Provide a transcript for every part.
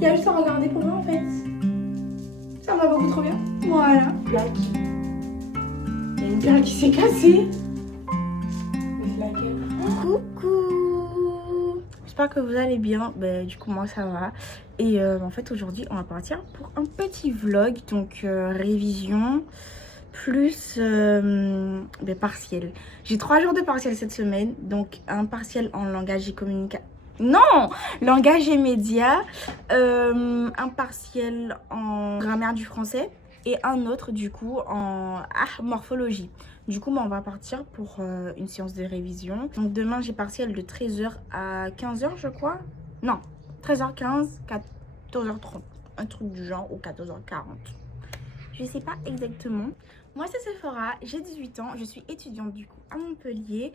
Il y a juste à regarder pour moi en fait. Ça me va beaucoup trop bien. Voilà. Black. Il y a une perle qui s'est cassée. Mais c'est laquelle? Coucou. J'espère que vous allez bien. Du coup moi ça va. Et en fait aujourd'hui on va partir pour un petit vlog. Donc révision plus partiel. J'ai 3 jours de partiel cette semaine. Donc un partiel en langage et communication. Non, langage et médias, un partiel en grammaire du français et un autre du coup en morphologie. Du coup, on va partir pour une séance de révision. Donc demain, j'ai partiel de 13h à 15h, je crois. Non, 13h15, 14h30, un truc du genre, ou 14h40. Je sais pas exactement. Moi c'est Sephora, j'ai 18 ans, je suis étudiante du coup à Montpellier.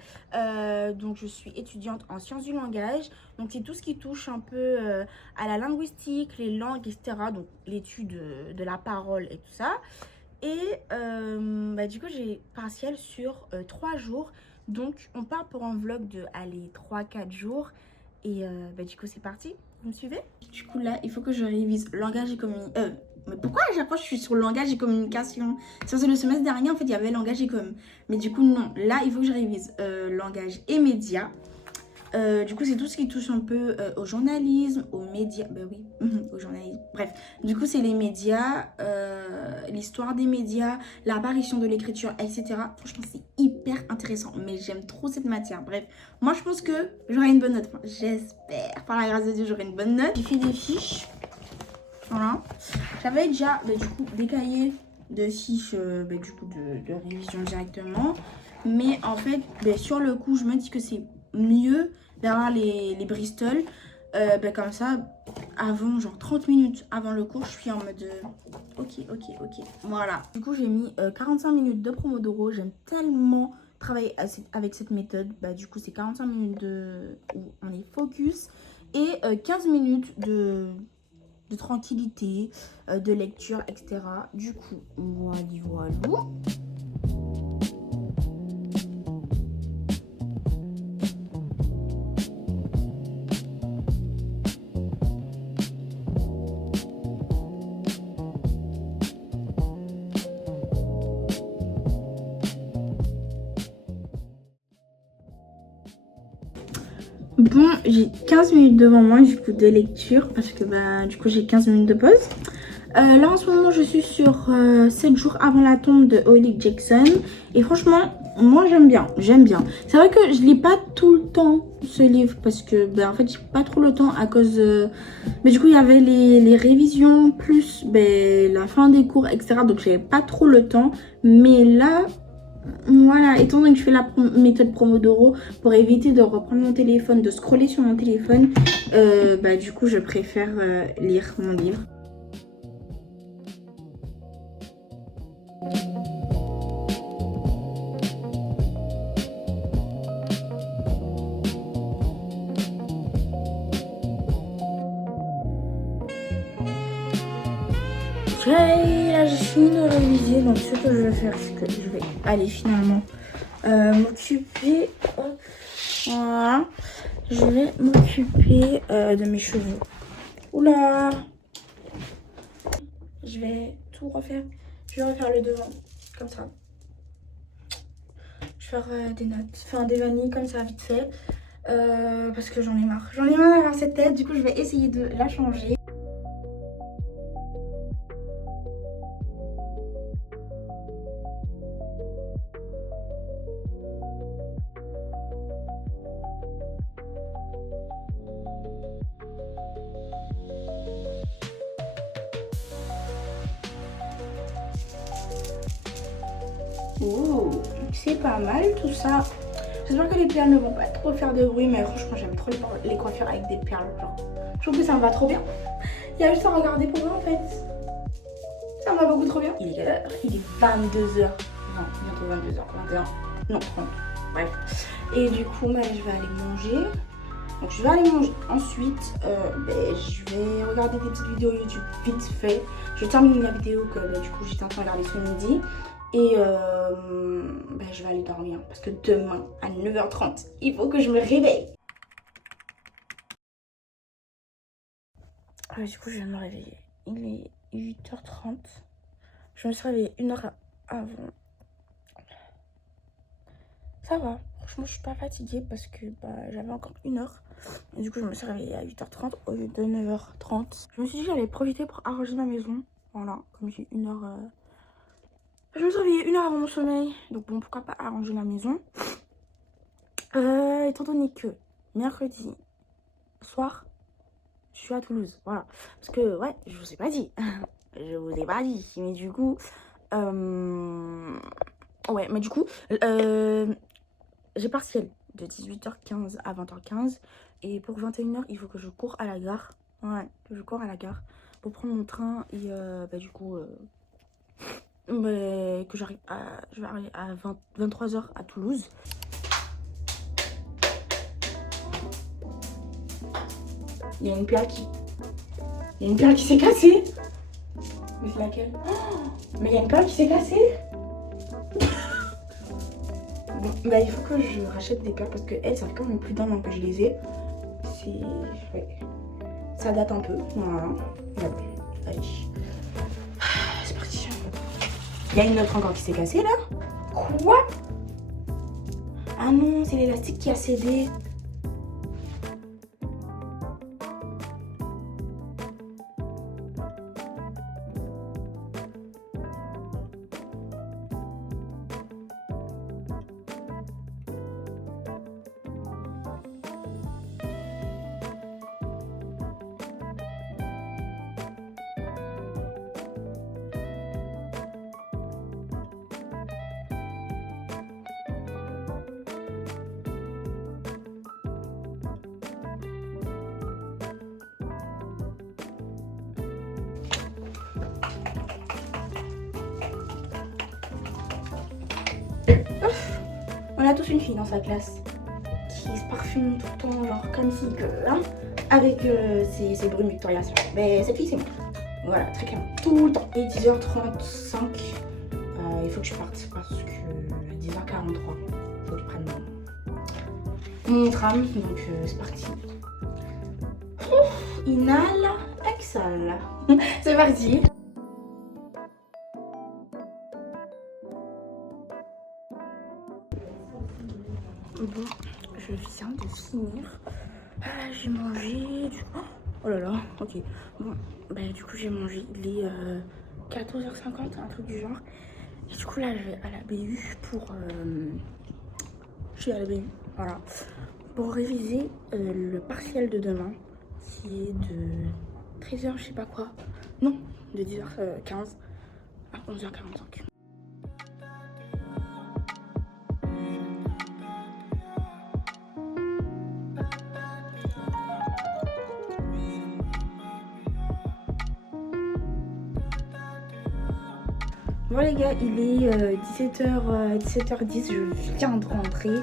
Donc je suis étudiante en sciences du langage. Donc c'est tout ce qui touche un peu à la linguistique, les langues, etc. Donc l'étude de la parole et tout ça. Et du coup j'ai partiel sur 3 jours. Donc on part pour un vlog de 3-4 jours. Et du coup c'est parti, vous me suivez? Du coup là il faut que je révise langage et communication. Mais pourquoi à chaque fois je suis sur langage et communication? C'est le semestre dernier en fait il y avait langage et com. Mais du coup non, là il faut que je révise langage et médias. Du coup c'est tout ce qui touche un peu au journalisme, aux médias. Bah oui, au journalisme. Bref, du coup c'est les médias, l'histoire des médias, l'apparition de l'écriture, etc. Franchement c'est hyper intéressant. Mais j'aime trop cette matière. Bref, moi je pense que j'aurai une bonne note. Enfin, j'espère, par la grâce de Dieu j'aurai une bonne note. J'ai fait des fiches. Voilà. J'avais déjà du coup des cahiers de fiches du coup de révision directement. Mais en fait, sur le coup, je me dis que c'est mieux d'avoir les Bristol. Comme ça, avant, genre 30 minutes avant le cours, je suis en mode ok. Voilà. Du coup, j'ai mis 45 minutes de Pomodoro. J'aime tellement travailler avec cette méthode. Du coup, c'est 45 minutes où on est focus et 15 minutes de tranquillité, de lecture, etc. Du coup, voilà. Bon, j'ai 15 minutes devant moi du coup de lecture parce que du coup j'ai 15 minutes de pause. Là en ce moment je suis sur 7 jours avant la tombe de Holly Jackson. Et franchement moi j'aime bien. C'est vrai que je lis pas tout le temps ce livre parce que en fait j'ai pas trop le temps à cause mais du coup il y avait les révisions plus la fin des cours, etc. Donc j'avais pas trop le temps. Mais là voilà, étant donné que je fais la méthode Pomodoro pour éviter de reprendre mon téléphone, de scroller sur mon téléphone, du coup je préfère lire mon livre. Ok, là j'ai fini de réviser, donc ce que je vais faire c'est que je vais aller finalement m'occuper. Voilà, je vais m'occuper de mes cheveux. Oula, je vais tout refaire. Je vais refaire le devant comme ça. Je vais faire des notes, enfin des vanilles comme ça vite fait. Parce que j'en ai marre. J'en ai marre d'avoir cette tête, du coup je vais essayer de la changer. Oh, c'est pas mal tout ça. J'espère que les perles ne vont pas trop faire de bruit, mais franchement j'aime trop les coiffures avec des perles. Genre, je trouve que ça me va trop bien. Il y a juste à regarder pour moi en fait. Ça me va beaucoup trop bien. Il est quelle heure? Il est 22h. Non, bientôt 22h. 21. Non, 30. Bref. Et du coup, je vais aller manger. Donc je vais aller manger. Ensuite, je vais regarder des petites vidéos YouTube vite fait. Je termine la vidéo que du coup j'étais en train de regarder ce midi. Et je vais aller dormir parce que demain à 9h30, il faut que je me réveille. Du coup, je viens de me réveiller. Il est 8h30. Je me suis réveillée 1 heure avant. Ça va. Franchement, je suis pas fatiguée parce que j'avais encore 1 heure. Et du coup, je me suis réveillée à 8h30 au lieu de 9h30. Je me suis dit que j'allais profiter pour arranger ma maison. Voilà, comme j'ai 1 heure. Je me suis réveillée 1 heure avant mon sommeil. Donc bon, pourquoi pas arranger la maison. Étant donné que mercredi soir, je suis à Toulouse. Voilà. Parce que, ouais, je vous ai pas dit. Je vous ai pas dit. Mais du coup... Ouais, mais du coup... j'ai partiel de 18h15 à 20h15. Et pour 21h, il faut que je cours à la gare. Ouais, que je cours à la gare pour prendre mon train. Et du coup... que j'arrive à... Je vais arriver à 23h à Toulouse. Il y a une plaque qui s'est cassée. Mais c'est laquelle? Oh, mais il y a une plaque qui s'est cassée. Bon, il faut que je rachète des plaques parce que elles, ça fait quand même plus d'1 an que je les ai. C'est... Ouais. Ça date un peu. Voilà. Ouais. Allez. C'est parti. Il y a une autre encore qui s'est cassée là. Quoi? Ah non, c'est l'élastique qui a cédé. On a tous une fille dans sa classe qui se parfume tout le temps, genre comme si hein, avec ses brumes Victoria's. Mais cette fille, c'est moi. Voilà, très clairement. Tout le temps. Et 10h35, il faut que je parte parce que 10h43, il faut que je prenne mon tram. Donc c'est parti. Ouf, inhale, exhale. C'est parti. Bon, je viens de finir. J'ai mangé. Oh là là, ok. Bon, du coup, j'ai mangé. Il est 14h50, un truc du genre. Et du coup, là, je vais à la BU pour. Je suis à la BU, voilà. Pour réviser le partiel de demain, qui est de 13h, je sais pas quoi. Non, de 10h15 à 11h45. Bon les gars, il est 17h10, je viens de rentrer.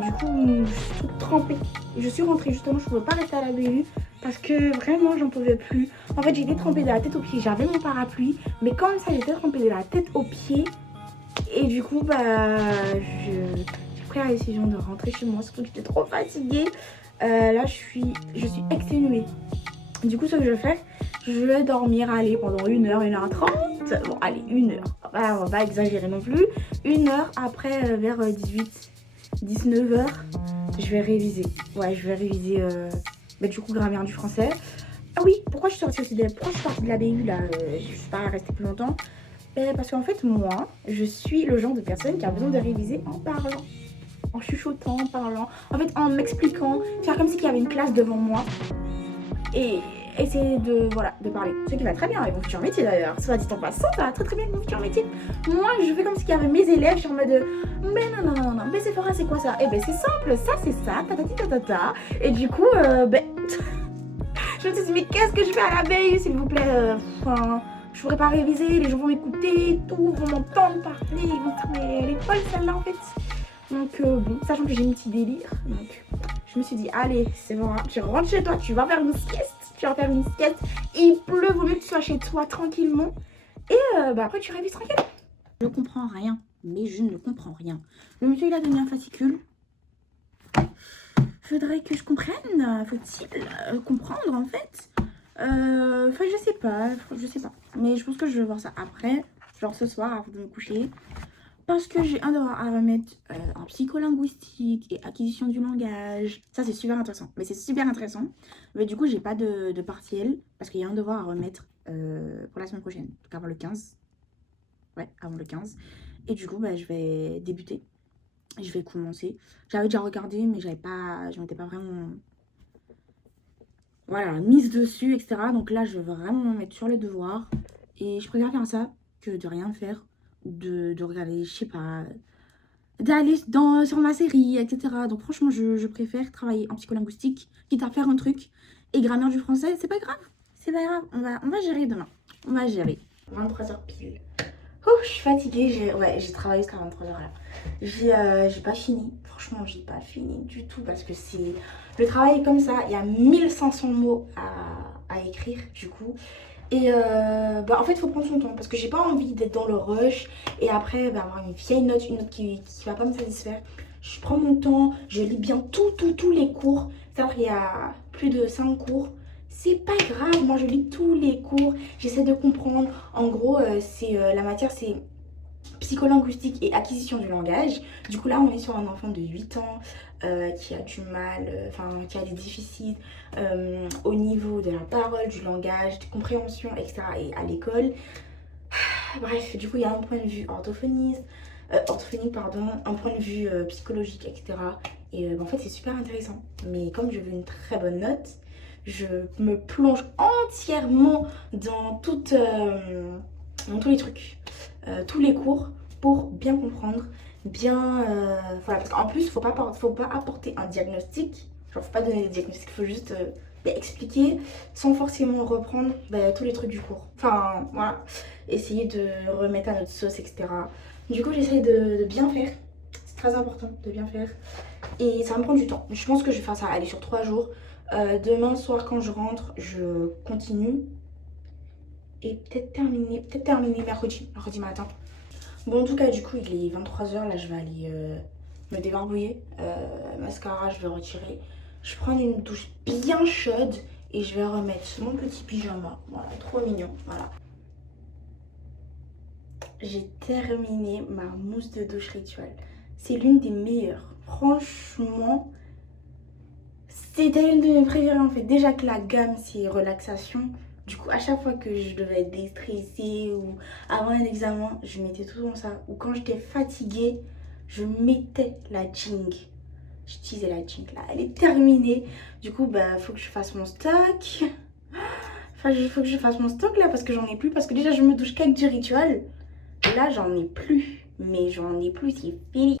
Du coup, je suis toute trempée. Je suis rentrée justement, je ne pouvais pas rester à la BU parce que vraiment, j'en pouvais plus. En fait, j'étais trempée de la tête aux pieds. J'avais mon parapluie, mais comme ça, j'étais trempée de la tête aux pieds. Et du coup, j'ai pris la décision de rentrer chez moi, surtout que j'étais trop fatiguée. Là, je suis exténuée. Du coup, ce que je fais, je vais dormir, allez, pendant 1h, 1h30. Bon, allez, 1h. On va pas exagérer non plus. 1h après, vers 19h, je vais réviser. Ouais, je vais réviser, du coup, grammaire du français. Ah oui, pourquoi je suis sortie aussi pourquoi je suis partie de la BU, là, je suis pas restée plus longtemps. Parce qu'en fait, moi, je suis le genre de personne qui a besoin de réviser en parlant. En chuchotant, en parlant. En fait, en m'expliquant. Faire comme s'il y avait une classe devant moi. Et essayer de parler. Ce qui va très bien avec mon futur métier d'ailleurs. Soit dit en passant, ça va très très bien avec mon futur métier. Moi, je fais comme s'il y avait mes élèves, je suis en mode mais non, mais Sephora, c'est quoi ça? Eh ben c'est simple, ça c'est ça, tatati tatata. Et du coup, je me suis dit, mais qu'est-ce que je fais à la veille, s'il vous plaît? Je pourrais pas réviser, les gens vont m'écouter, tout, vont m'entendre parler, ils vont dire, mais elle est folle celle-là en fait. Donc bon, sachant que j'ai un petit délire, donc je me suis dit, allez, c'est bon, tu rentres chez toi, tu vas faire une sieste. Il pleut, vaut mieux que tu sois chez toi tranquillement. Et après, tu révises tranquille. Je comprends rien, mais je ne comprends rien. Le monsieur, il a donné un fascicule. Faudrait que je comprenne. Faut-il comprendre, en fait? Enfin, je sais pas. Mais je pense que je vais voir ça après, genre ce soir avant de me coucher. Parce que j'ai un devoir à remettre en psycholinguistique et acquisition du langage. Ça, c'est super intéressant. Mais c'est super intéressant. Mais du coup, j'ai pas de partiel parce qu'il y a un devoir à remettre pour la semaine prochaine. Donc avant le 15. Ouais, avant le 15. Et du coup, bah, je vais débuter. Je vais commencer. J'avais déjà regardé, mais je m'étais pas vraiment, voilà, mise dessus, etc. Donc là, je vais vraiment me mettre sur les devoirs. Et je préfère faire ça que de rien faire. Ou de regarder, je sais pas, d'aller sur ma série, etc. Donc franchement, je préfère travailler en psycholinguistique, quitte à faire un truc. Et grammaire du français, c'est pas grave. C'est pas grave, on va gérer demain. On va gérer. 23h pile. Ouh, je suis fatiguée, j'ai travaillé jusqu'à 23h là. J'ai pas fini, franchement j'ai pas fini du tout parce que c'est... Le travail est comme ça, il y a 1500 mots à écrire du coup. Et bah, en fait il faut prendre son temps parce que j'ai pas envie d'être dans le rush et après bah, avoir une vieille note, une note qui va pas me satisfaire. Je prends mon temps, je lis bien tous les cours. C'est-à-dire qu'il y a plus de 5 cours. C'est pas grave, moi je lis tous les cours, j'essaie de comprendre. En gros, la matière c'est psycholinguistique et acquisition du langage. Du coup là on est sur un enfant de 8 ans qui a du mal, qui a des déficits au niveau de la parole, du langage, de compréhension, etc. et à l'école. Bref, du coup il y a un point de vue orthophonique, pardon, un point de vue psychologique, etc. Et en fait c'est super intéressant. Mais comme je veux une très bonne note, je me plonge entièrement dans tous les trucs, tous les cours pour bien comprendre, bien... voilà, parce qu'en plus, faut pas apporter un diagnostic, genre faut pas donner des diagnostics, il faut juste expliquer sans forcément reprendre tous les trucs du cours. Enfin, voilà, essayer de remettre à notre sauce, etc. Du coup, j'essaye de bien faire, c'est très important de bien faire. Et ça va me prendre du temps. Je pense que je vais faire ça, aller sur 3 jours. Demain soir, quand je rentre, je continue. Et peut-être terminer mercredi matin. Bon, en tout cas, du coup, il est 23h. Là, je vais aller me débarbouiller. Mascara, je vais retirer. Je prends une douche bien chaude et je vais remettre mon petit pyjama. Voilà, trop mignon. Voilà. J'ai terminé ma mousse de douche rituelle. C'est l'une des meilleures. Franchement, c'était une de mes préférées en fait. Déjà que la gamme, c'est relaxation. Du coup, à chaque fois que je devais être déstressée ou avant un examen, je mettais tout dans ça. Ou quand j'étais fatiguée, je mettais la Jing. J'utilisais la Jing là. Elle est terminée. Du coup, bah, faut que je fasse mon stock. Enfin, il faut que je fasse mon stock là parce que j'en ai plus. Parce que déjà, je me douche qu'avec du rituel. Là, j'en ai plus. Mais j'en ai plus, c'est fini.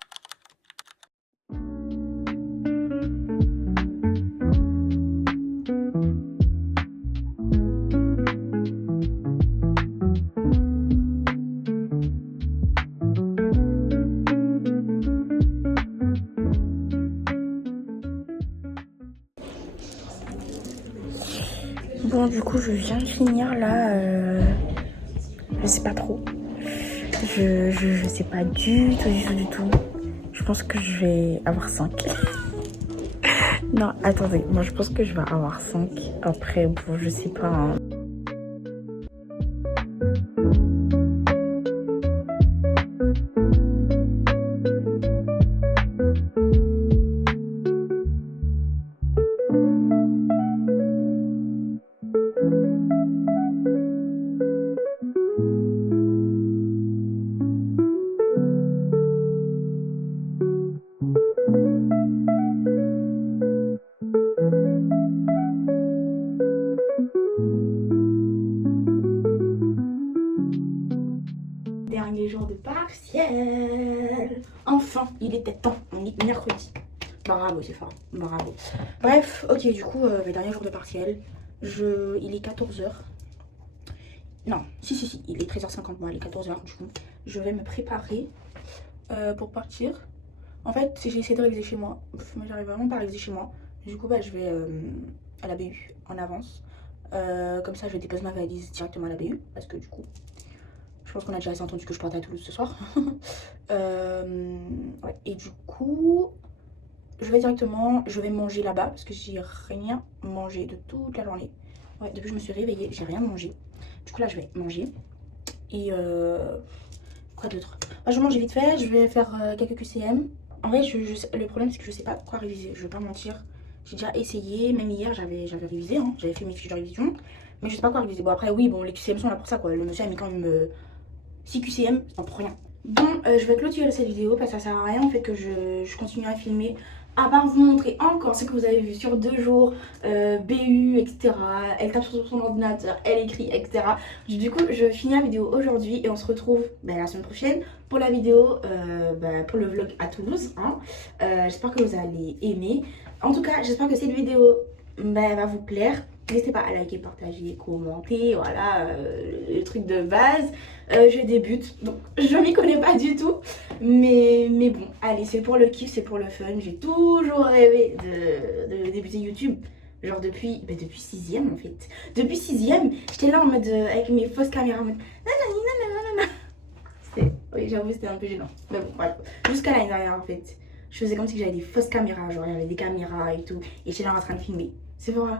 Bon, du coup, je viens de finir là. Je sais pas trop. Je sais pas du tout. Je pense que je vais avoir 5. Non, attendez. Moi, je pense que je vais avoir 5. Après, bon, je sais pas. Hein. Dernier jour de partiel. Enfin, il était temps. On est mercredi. Bravo, c'est fort. Bravo. Bref, ok, du coup, le dernier jour de partiel. Il est 14h. Non, si, il est 13h50. Moi, il est 14h. Du coup, je vais me préparer pour partir. En fait, j'ai essayé de réviser chez moi. Moi, j'arrive vraiment pas à réviser chez moi. Du coup, bah, je vais à la BU en avance. Comme ça, je dépose ma valise directement à la BU. Parce que du coup, je pense qu'on a déjà assez entendu que je parte à Toulouse ce soir. Ouais. Et du coup, je vais manger là-bas. Parce que j'ai rien mangé de toute la journée. Ouais, depuis que je me suis réveillée, j'ai rien mangé. Du coup là je vais manger. Et quoi d'autre? Moi je vais manger vite fait, je vais faire quelques QCM. En vrai le problème c'est que je sais pas quoi réviser, je vais pas mentir. J'ai déjà essayé, même hier j'avais révisé, hein. J'avais fait mes fiches de révision. Mais je sais pas quoi réviser. Bon après oui, bon les QCM sont là pour ça quoi. Le monsieur a mis quand même 6 QCM, c'est pas pour rien. Bon, je vais clôturer cette vidéo parce que ça sert à rien en fait que je continue à filmer. À part vous montrer encore ce que vous avez vu sur 2 jours, BU, etc. Elle tape sur son ordinateur, elle écrit, etc. Du coup, je finis la vidéo aujourd'hui et on se retrouve la semaine prochaine pour la vidéo, pour le vlog à Toulouse. Hein. J'espère que vous allez aimer. En tout cas, j'espère que cette vidéo elle va vous plaire. N'hésitez pas à liker, partager, commenter, voilà, le truc de base. Je débute, donc je m'y connais pas du tout. Mais bon, allez, c'est pour le kiff, c'est pour le fun. J'ai toujours rêvé de débuter YouTube. Genre depuis 6ème en fait. Depuis 6ème, j'étais là en mode avec mes fausses caméras en mode oui, j'avoue, c'était un peu gênant. Mais bon, voilà. Jusqu'à l'année dernière en fait. Je faisais comme si j'avais des fausses caméras, genre il y avait des caméras et tout. Et j'étais là en train de filmer. C'est vrai.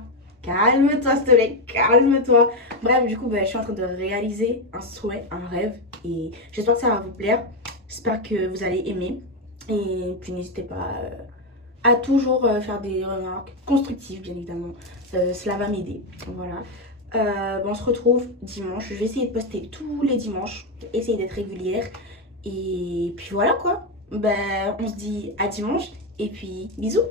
Calme-toi, s'il te plaît, calme-toi. Bref, du coup, je suis en train de réaliser un souhait, un rêve. Et j'espère que ça va vous plaire. J'espère que vous allez aimer. Et puis, n'hésitez pas à toujours faire des remarques constructives, bien évidemment. Cela va m'aider. Voilà. On se retrouve dimanche. Je vais essayer de poster tous les dimanches. Essayer d'être régulière. Et puis voilà quoi. On se dit à dimanche. Et puis, bisous.